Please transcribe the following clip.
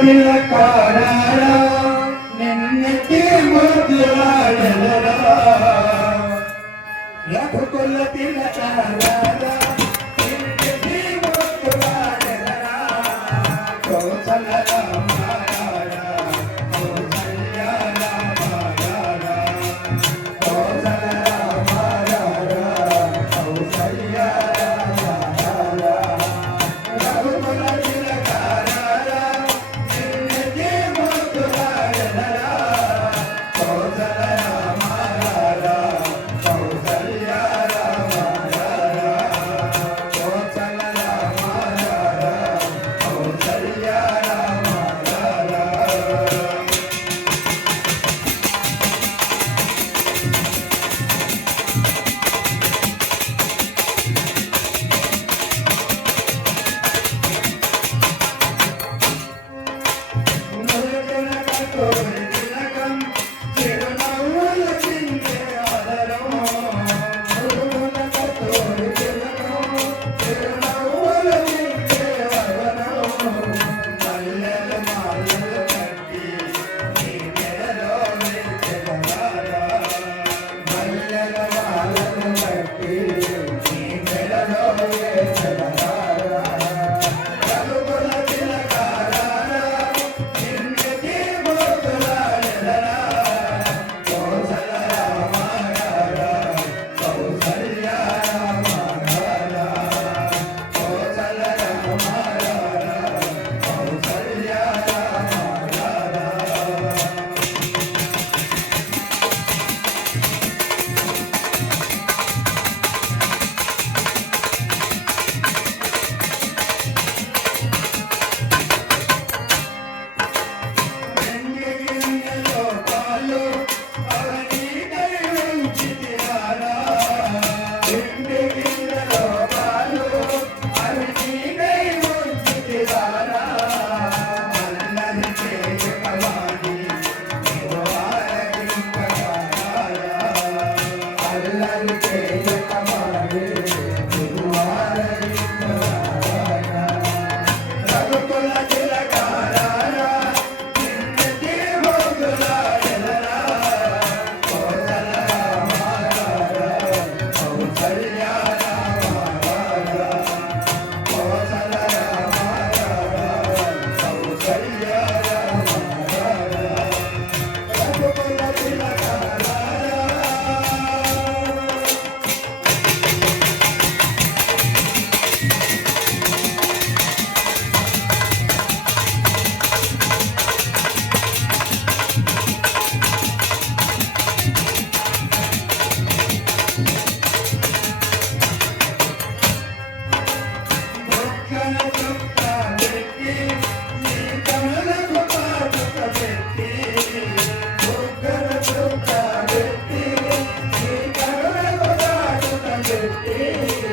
తిలకాడారా నిన్నెత్తి ముద్దులాడెదరా రఘుకుల తిలకాడారా నిన్నెత్తి ముద్దులాడెదరా కోసల రామారాయ Happy